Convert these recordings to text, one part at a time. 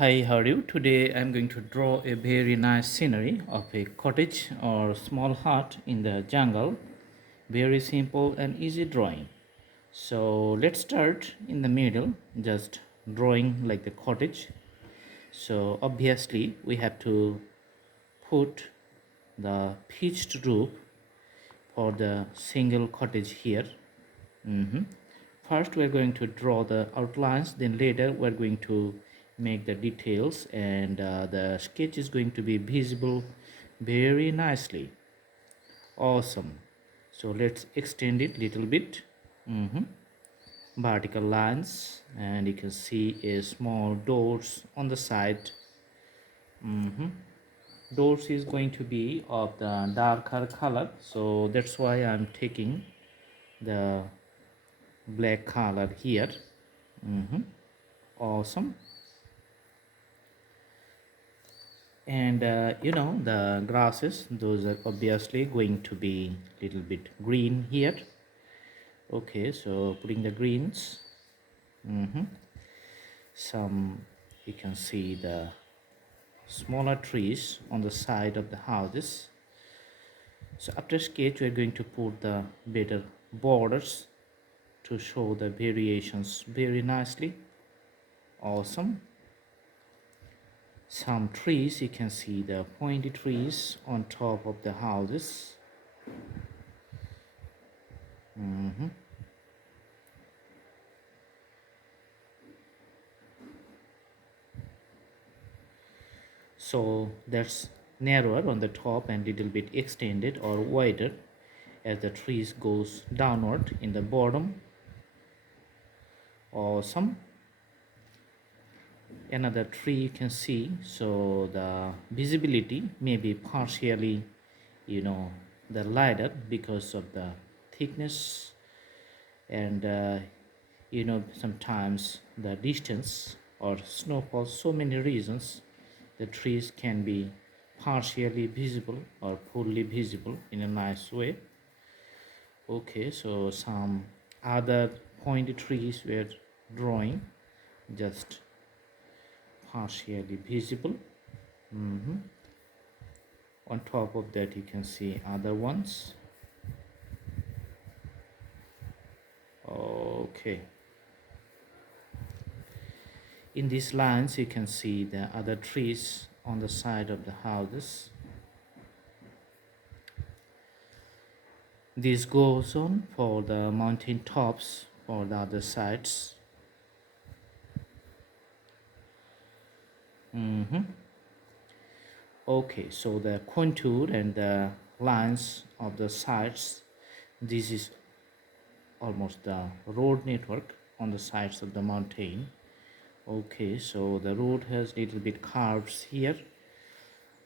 Hi, how are you? Today I'm going to draw a very nice scenery of a cottage or small hut in the jungle. Very simple and easy drawing. So let's start in the middle, just drawing like the cottage. So obviously we have to put the pitched roof for the single cottage here. First, we're going to draw the outlines, then later we're going to make the details, and the sketch is going to be visible very nicely. Awesome. So let's extend it little bit. Vertical lines, and you can see a small doors on the side. Doors is going to be of the darker color, so that's why I'm taking the black color here. Awesome. And the grasses, those are obviously going to be little bit green here. Okay, so putting the greens. Some, you can see the smaller trees on the side of the houses. So after sketch, we're going to put the better borders to show the variations very nicely. Awesome. Some trees, you can see the pointy trees on top of the houses. So that's narrower on the top and little bit extended or wider as the trees goes downward in the bottom. Awesome. Another tree you can see, so the visibility may be partially the lighter because of the thickness, and sometimes the distance or snowfall, so many reasons the trees can be partially visible or fully visible in a nice way. Okay, so some other pointy trees were drawing just partially visible. On top of that you can see other ones. Okay, in these lines you can see the other trees on the side of the houses. This goes on for the mountain tops for the other sides. Okay, so the contour and the lines of the sides, this is almost the road network on the sides of the mountain. Okay, so the road has little bit curves here.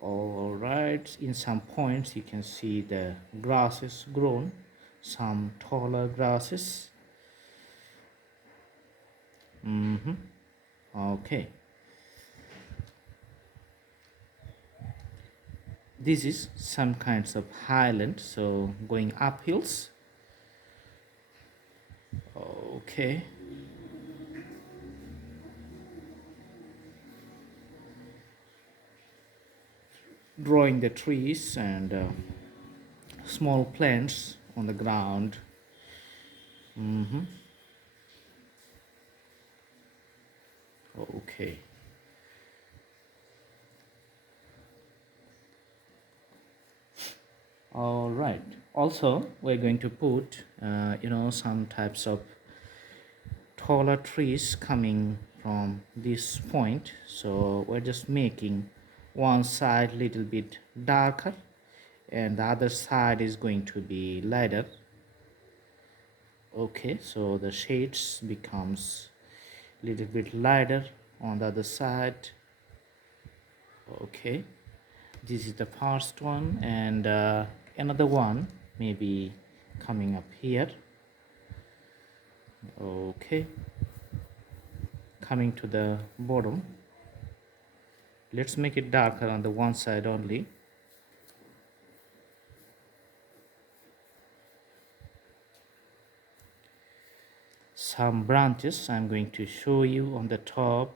All right, in some points you can see the grasses grown, some taller grasses. Okay, this is some kinds of highland, so going up hills. Okay, drawing the trees and small plants on the ground. Okay, all right. Also, we're going to put some types of taller trees coming from this point, so we're just making one side little bit darker and the other side is going to be lighter. Okay, so the shades becomes little bit lighter on the other side. Okay, this is the first one, and another one may be coming up here. Okay, coming to the bottom, let's make it darker on the one side only. Some branches I'm going to show you on the top.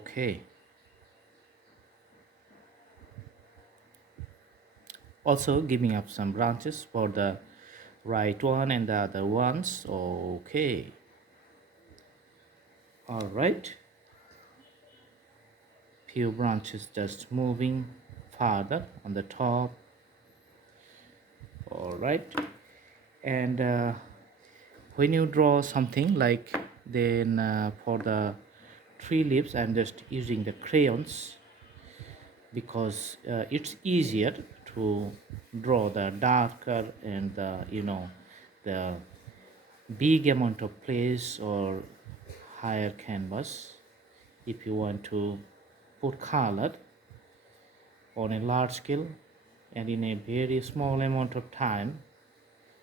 Okay. Also giving up some branches for the right one and the other ones. Okay. All right. Few branches just moving farther on the top. All right. And when you draw something like, then for the tree leaves I'm just using the crayons, because it's easier to draw the darker and the the big amount of place or higher canvas. If you want to put color on a large scale and in a very small amount of time,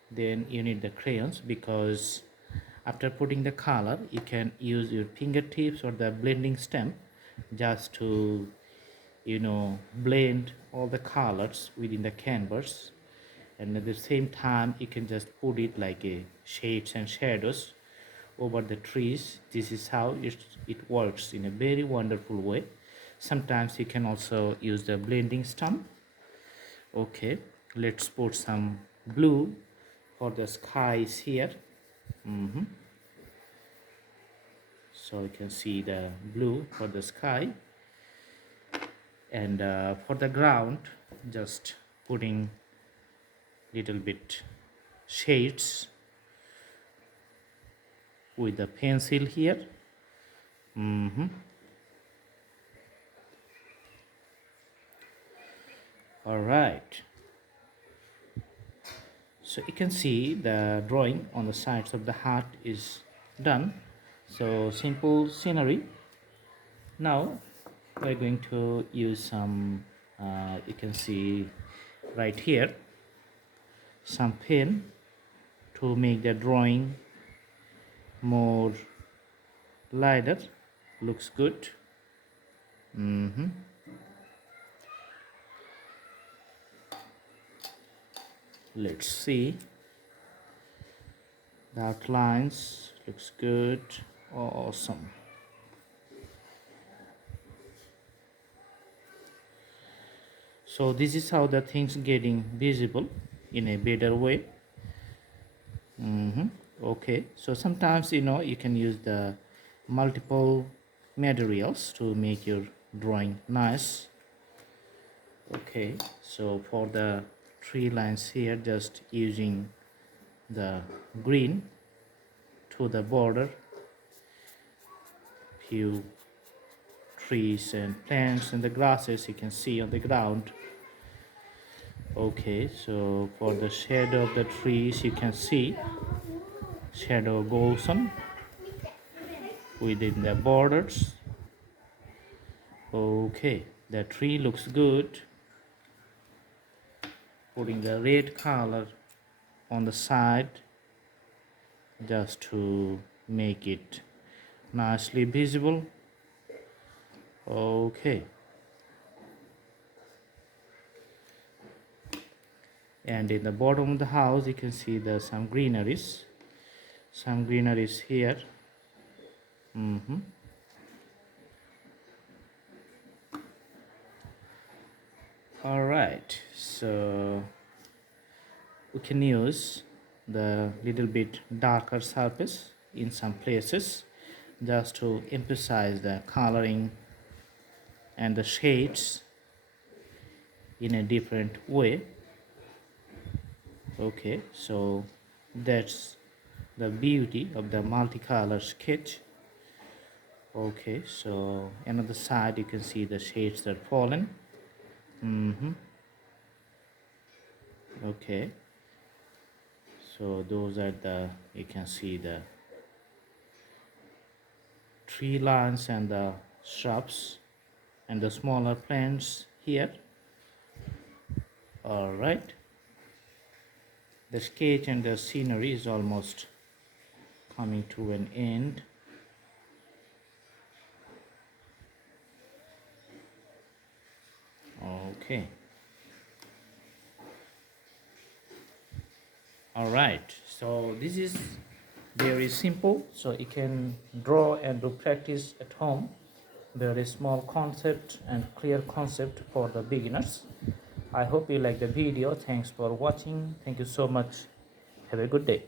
then you need the crayons, because after putting the color you can use your fingertips or the blending stamp just to blend all the colors within the canvas, and at the same time you can just put it like a shades and shadows over the trees. This is how it works in a very wonderful way. Sometimes you can also use the blending stump. Okay, let's put some blue for the skies here. So you can see the blue for the sky, and for the ground just putting little bit shades with the pencil here. All right, so you can see the drawing on the sides of the heart is done. So simple scenery. Now we're going to use some you can see right here some pen to make the drawing more lighter. Looks good. Let's see, the outlines looks good. Awesome. So this is how the things getting visible in a better way. Okay, so sometimes you can use the multiple materials to make your drawing nice. Okay, so for the tree lines here, just using the green to the border, few trees and plants and the grasses you can see on the ground. Okay, so for the shadow of the trees you can see shadow goes on within the borders. Okay, the tree looks good. Putting the red color on the side just to make it nicely visible. Okay, and in the bottom of the house you can see there's some greeneries here. All right, so we can use the little bit darker surface in some places just to emphasize the coloring and the shades in a different way. Okay, so that's the beauty of the multicolor sketch. Okay, so another side you can see the shades that fallen. Okay, so those are the, you can see the tree lines and the shrubs and the smaller plants here. All right, the sketch and the scenery is almost coming to an end. Okay, all right, so this is very simple, so you can draw and do practice at home. very small concept and clear concept for the beginners. I hope you like the video. Thanks for watching. Thank you so much. Have a good day.